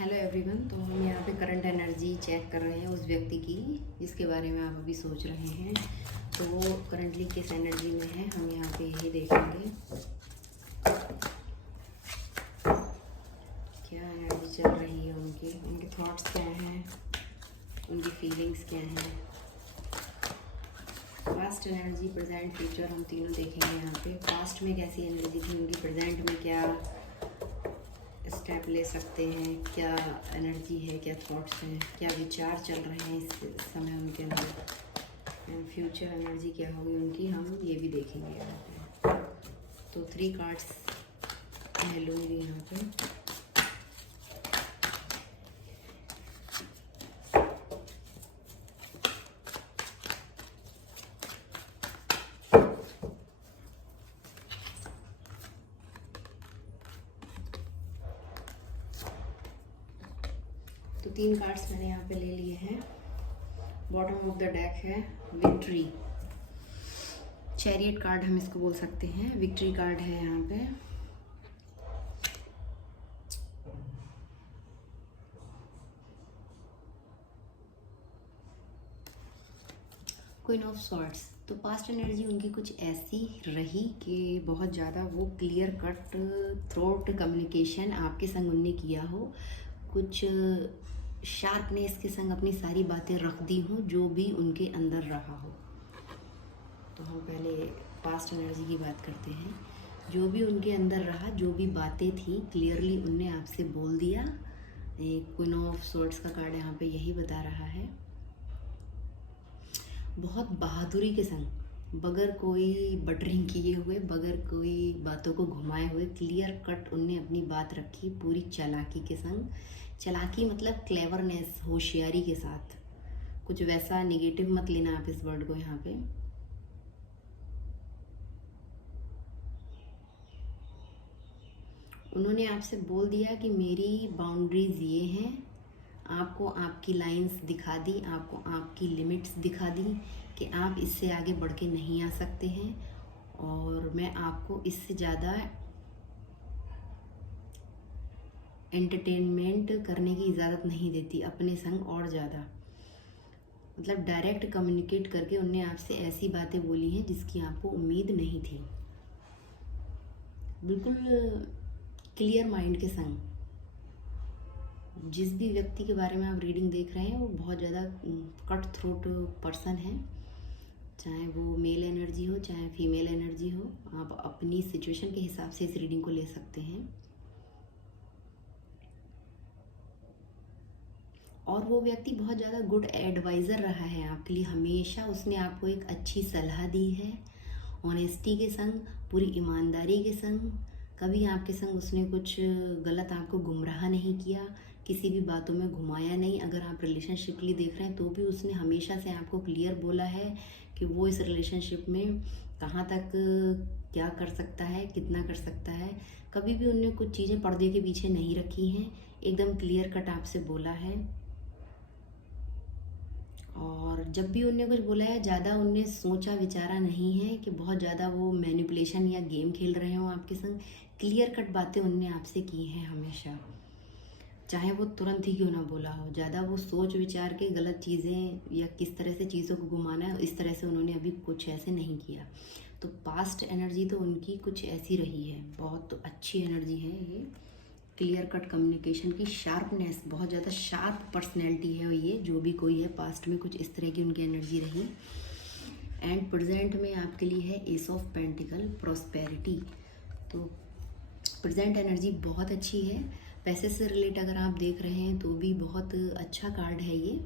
Hello everyone. तो हम यहाँ पे करंट एनर्जी चेक कर रहे हैं उस व्यक्ति की जिसके बारे में आप अभी सोच रहे हैं। तो वो करंटली किस एनर्जी में है हम यहाँ पे यही देखेंगे। क्या एनर्जी चल रही है उनकी, उनके थॉट्स क्या हैं, उनकी फीलिंग्स क्या हैं। पास्ट एनर्जी, प्रेजेंट, फ्यूचर हम तीनों देखेंगे यहाँ पे। पास्ट में कैसी एनर्जी थी उनकी, प्रेजेंट में क्या स्टेप ले सकते हैं, क्या एनर्जी है, क्या थॉट्स हैं, क्या विचार चल रहे हैं इस समय उनके अंदर, एंड फ्यूचर एनर्जी क्या होगी उनकी, हम ये भी देखेंगे यहाँ पे। तो 3 कार्ड्स मैं लूँगी यहाँ पे। तो 3 कार्ड्स मैंने यहाँ पे ले लिए हैं। बॉटम ऑफ द डेक है विक्ट्री, चैरियट कार्ड हम इसको बोल सकते हैं। विक्ट्री कार्ड है यहाँ पे। Queen of swords. तो पास्ट एनर्जी उनकी कुछ ऐसी रही कि बहुत ज़्यादा वो क्लियर कट थ्रोट कम्युनिकेशन आपके संग उनने किया हो, कुछ शार्पनेस के संग अपनी सारी बातें रख दी हों जो भी उनके अंदर रहा हो। तो हम पहले पास्ट एनर्जी की बात करते हैं। जो भी उनके अंदर रहा, जो भी बातें थी, क्लियरली उनने आपसे बोल दिया। क्वीन ऑफ स्वॉर्ड्स का कार्ड यहाँ पे यही बता रहा है। बहुत बहादुरी के संग, बगैर कोई बटरिंग किए हुए, बगैर कोई बातों को घुमाए हुए, क्लियर कट उनने अपनी बात रखी पूरी चालाकी के संग। चालाकी मतलब क्लेवरनेस, होशियारी के साथ। कुछ वैसा निगेटिव मत लेना आप इस वर्ड को यहाँ पे। उन्होंने आपसे बोल दिया कि मेरी बाउंड्रीज ये हैं, आपको आपकी लाइंस दिखा दी, आपको आपकी लिमिट्स दिखा दी कि आप इससे आगे बढ़ के नहीं आ सकते हैं, और मैं आपको इससे ज़्यादा एंटरटेनमेंट करने की इजाज़त नहीं देती अपने संग और ज़्यादा। मतलब डायरेक्ट कम्युनिकेट करके उनने आपसे ऐसी बातें बोली हैं जिसकी आपको उम्मीद नहीं थी। बिल्कुल क्लियर माइंड के संग। जिस भी व्यक्ति के बारे में आप रीडिंग देख रहे हैं वो बहुत ज़्यादा कट थ्रोट पर्सन है, चाहे वो मेल एनर्जी हो चाहे फीमेल एनर्जी हो। आप अपनी सिचुएशन के हिसाब से इस रीडिंग को ले सकते हैं। और वो व्यक्ति बहुत ज़्यादा गुड एडवाइज़र रहा है आपके लिए। हमेशा उसने आपको एक अच्छी सलाह दी है, ऑनेस्टी के संग, पूरी ईमानदारी के संग। कभी आपके संग उसने कुछ गलत आपको गुमराह नहीं किया, किसी भी बातों में घुमाया नहीं। अगर आप रिलेशनशिप के लिए देख रहे हैं तो भी उसने हमेशा से आपको क्लियर बोला है कि वो इस रिलेशनशिप में कहाँ तक क्या कर सकता है, कितना कर सकता है। कभी भी उनने कुछ चीज़ें पर्दे के पीछे नहीं रखी हैं, एकदम क्लियर कट आपसे बोला है। और जब भी उनने कुछ बोला है, ज़्यादा उनने सोचा विचारा नहीं है कि बहुत ज़्यादा वो मैनिपुलेशन या गेम खेल रहे हों आपके संग। क्लियर कट बातें उनने आपसे की हैं हमेशा, चाहे वो तुरंत ही क्यों ना बोला हो। ज़्यादा वो सोच विचार के गलत चीज़ें या किस तरह से चीज़ों को घुमाना है, इस तरह से उन्होंने अभी कुछ ऐसे नहीं किया। तो पास्ट एनर्जी तो उनकी कुछ ऐसी रही है, बहुत अच्छी एनर्जी है ये। क्लियर कट कम्युनिकेशन की शार्पनेस, बहुत ज़्यादा शार्प पर्सनैलिटी है ये। जो भी कोई है, पास्ट में कुछ इस तरह की उनकी एनर्जी रही। एंड प्रेजेंट में आपके लिए है एस ऑफ पेंटिकल, प्रॉस्पेरिटी। तो प्रेजेंट एनर्जी बहुत अच्छी है। पैसे से रिलेट अगर आप देख रहे हैं तो भी बहुत अच्छा कार्ड है ये।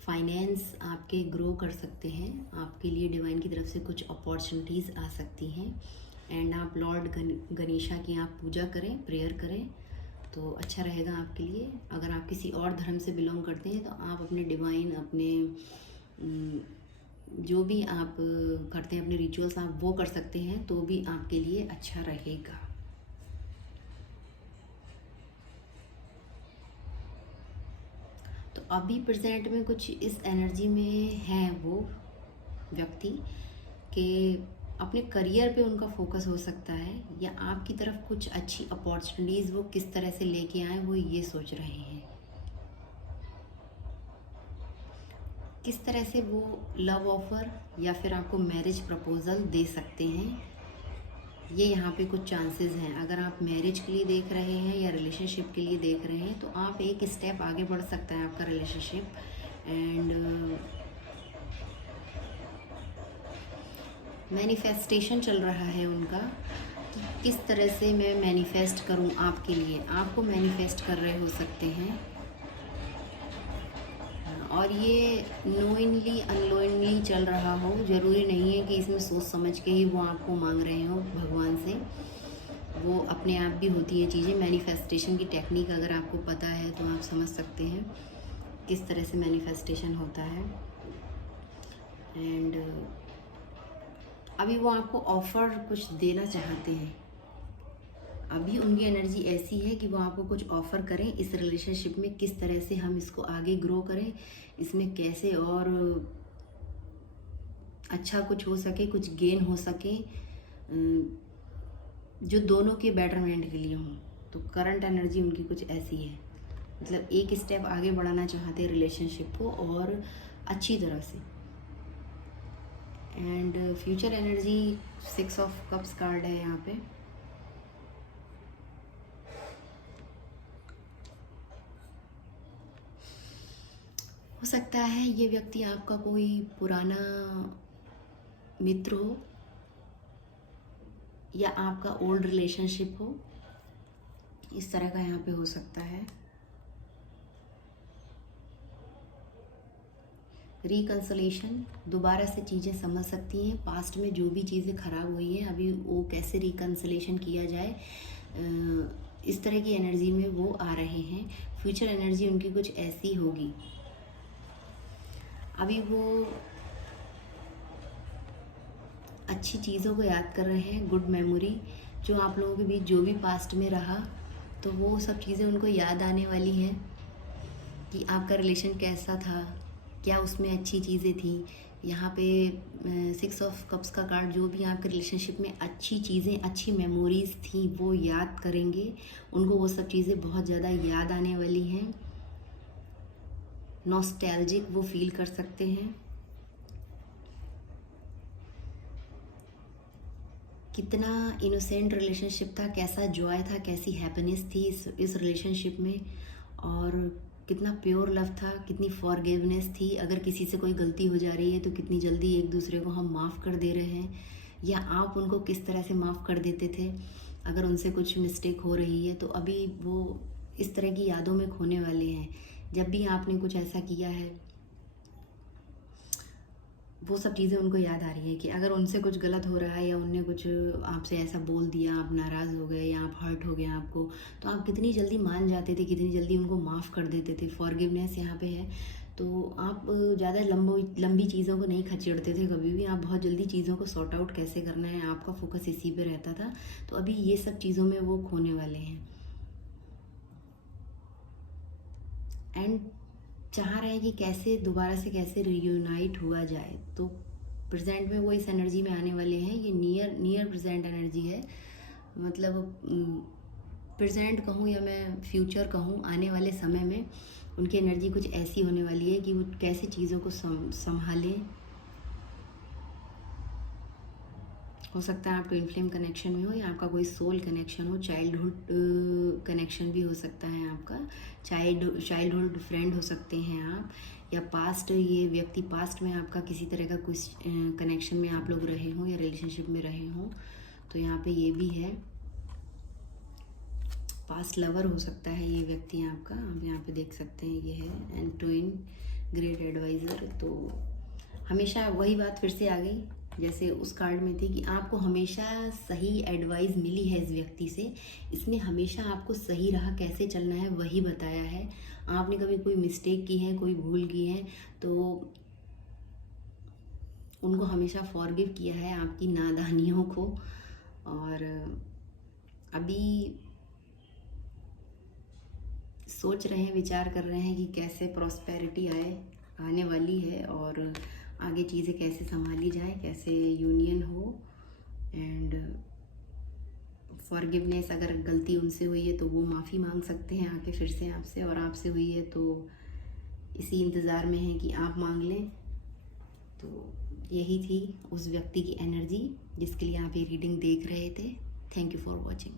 फाइनेंस आपके ग्रो कर सकते हैं, आपके लिए डिवाइन की तरफ से कुछ अपॉर्चुनिटीज़ आ सकती हैं। एंड आप लॉर्ड गणेशा की आप पूजा करें, प्रेयर करें तो अच्छा रहेगा आपके लिए। अगर आप किसी और धर्म से बिलोंग करते हैं तो आप अपने डिवाइन, अपने जो भी आप करते हैं अपने रिचुअल्स, आप वो कर सकते हैं तो भी आपके लिए अच्छा रहेगा। तो अभी प्रेजेंट में कुछ इस एनर्जी में है वो व्यक्ति कि अपने करियर पे उनका फोकस हो सकता है, या आपकी तरफ कुछ अच्छी अपॉर्चुनिटीज़ वो किस तरह से लेके आए वो ये सोच रहे हैं। किस तरह से वो लव ऑफ़र या फिर आपको मैरिज प्रपोज़ल दे सकते हैं, ये यहाँ पे कुछ चांसेस हैं। अगर आप मैरिज के लिए देख रहे हैं या रिलेशनशिप के लिए देख रहे हैं, तो आप एक स्टेप आगे बढ़ सकता है आपका रिलेशनशिप। एंड मैनिफेस्टेशन चल रहा है उनका कि किस तरह से मैं मैनिफेस्ट करूं आपके लिए, आपको मैनिफेस्ट कर रहे हो सकते हैं। और ये नोइंगली अननोइंगली चल रहा हो, ज़रूरी नहीं है कि इसमें सोच समझ के ही वो आपको मांग रहे हो भगवान से। वो अपने आप भी होती है चीज़ें। मैनिफेस्टेशन की टेक्निक अगर आपको पता है तो आप समझ सकते हैं किस तरह से मैनिफेस्टेशन होता है। एंड अभी वो आपको ऑफ़र कुछ देना चाहते हैं। अभी उनकी एनर्जी ऐसी है कि वो आपको कुछ ऑफ़र करें इस रिलेशनशिप में, किस तरह से हम इसको आगे ग्रो करें, इसमें कैसे और अच्छा कुछ हो सके, कुछ गेन हो सके जो दोनों के बेटरमेंट के लिए हों। तो करंट एनर्जी उनकी कुछ ऐसी है, मतलब एक स्टेप आगे बढ़ाना चाहते हैं रिलेशनशिप को और अच्छी तरह से। And future energy 6 of cups card है यहाँ पे। हो सकता है ये व्यक्ति आपका कोई पुराना मित्र हो या आपका ओल्ड रिलेशनशिप हो, इस तरह का यहाँ पे हो सकता है। रिकन्सलेशन, दोबारा से चीज़ें समझ सकती हैं। पास्ट में जो भी चीज़ें ख़राब हुई हैं, अभी वो कैसे रिकन्सलेशन किया जाए, इस तरह की एनर्जी में वो आ रहे हैं। फ्यूचर एनर्जी उनकी कुछ ऐसी होगी। अभी वो अच्छी चीज़ों को याद कर रहे हैं, गुड मेमोरी जो आप लोगों के बीच जो भी पास्ट में रहा, तो वो सब चीज़ें उनको याद आने वाली हैं कि आपका रिलेशन कैसा था, क्या उसमें अच्छी चीज़ें थी। यहाँ पे 6 ऑफ कप्स का कार्ड, जो भी आपके रिलेशनशिप में अच्छी चीज़ें, अच्छी मेमोरीज़ थी वो याद करेंगे। उनको वो सब चीज़ें बहुत ज़्यादा याद आने वाली हैं। नॉस्टैल्जिक वो फील कर सकते हैं। कितना इनोसेंट रिलेशनशिप था, कैसा जॉय था, कैसी हैप्पीनेस थी इस रिलेशनशिप में, और कितना प्योर लव था, कितनी फॉरगिवनेस थी। अगर किसी से कोई गलती हो जा रही है तो कितनी जल्दी एक दूसरे को हम माफ़ कर दे रहे हैं, या आप उनको किस तरह से माफ़ कर देते थे अगर उनसे कुछ मिस्टेक हो रही है। तो अभी वो इस तरह की यादों में खोने वाले हैं। जब भी आपने कुछ ऐसा किया है, वो सब चीज़ें उनको याद आ रही है कि अगर उनसे कुछ गलत हो रहा है या उनने कुछ आपसे ऐसा बोल दिया, आप नाराज़ हो गए या आप हर्ट हो गए आपको, तो आप कितनी जल्दी मान जाते थे, कितनी जल्दी उनको माफ़ कर देते थे। फॉरगिवनेस यहाँ पे है। तो आप ज़्यादा लंबी चीज़ों को नहीं खचेड़ते थे कभी भी। आप बहुत जल्दी चीज़ों को सॉर्ट आउट कैसे करना है, आपका फोकस इसी पे रहता था। तो अभी ये सब चीज़ों में वो खोने वाले हैं। एंड चाह रहे हैं कि कैसे दोबारा से कैसे रियूनाइट हुआ जाए। तो प्रेजेंट में वो इस एनर्जी में आने वाले हैं। ये नियर प्रेजेंट एनर्जी है, मतलब प्रेजेंट कहूँ या मैं फ्यूचर कहूँ, आने वाले समय में उनकी एनर्जी कुछ ऐसी होने वाली है कि वो कैसे चीज़ों को संभालें। हो सकता है आप ट्विन फ्लेम कनेक्शन में हो, या आपका कोई सोल कनेक्शन हो, चाइल्डहुड कनेक्शन भी हो सकता है आपका, चाइल्डहुड फ्रेंड हो सकते हैं आप, या पास्ट, ये व्यक्ति पास्ट में आपका किसी तरह का कुछ कनेक्शन में आप लोग रहे हों या रिलेशनशिप में रहे हों। तो यहाँ पे ये भी है, पास्ट लवर हो सकता है ये व्यक्ति आपका, आप यहाँ पे देख सकते हैं ये है। एंड ट्विन ग्रेट एडवाइज़र, तो हमेशा वही बात फिर से आ गई जैसे उस कार्ड में थी कि आपको हमेशा सही एडवाइस मिली है इस व्यक्ति से। इसने हमेशा आपको सही राह कैसे चलना है वही बताया है। आपने कभी कोई मिस्टेक की है, कोई भूल की है, तो उनको हमेशा फॉरगिव किया है आपकी नादानियों को। और अभी सोच रहे हैं, विचार कर रहे हैं कि कैसे प्रॉस्पेरिटी आने वाली है और आगे चीज़ें कैसे संभाली जाए, कैसे यूनियन हो। एंड फॉरगिवनेस, अगर गलती उनसे हुई है तो वो माफ़ी मांग सकते हैं आके फिर से आपसे, और आपसे हुई है तो इसी इंतज़ार में है कि आप मांग लें। तो यही थी उस व्यक्ति की एनर्जी जिसके लिए आप ये रीडिंग देख रहे थे। Thank you for watching.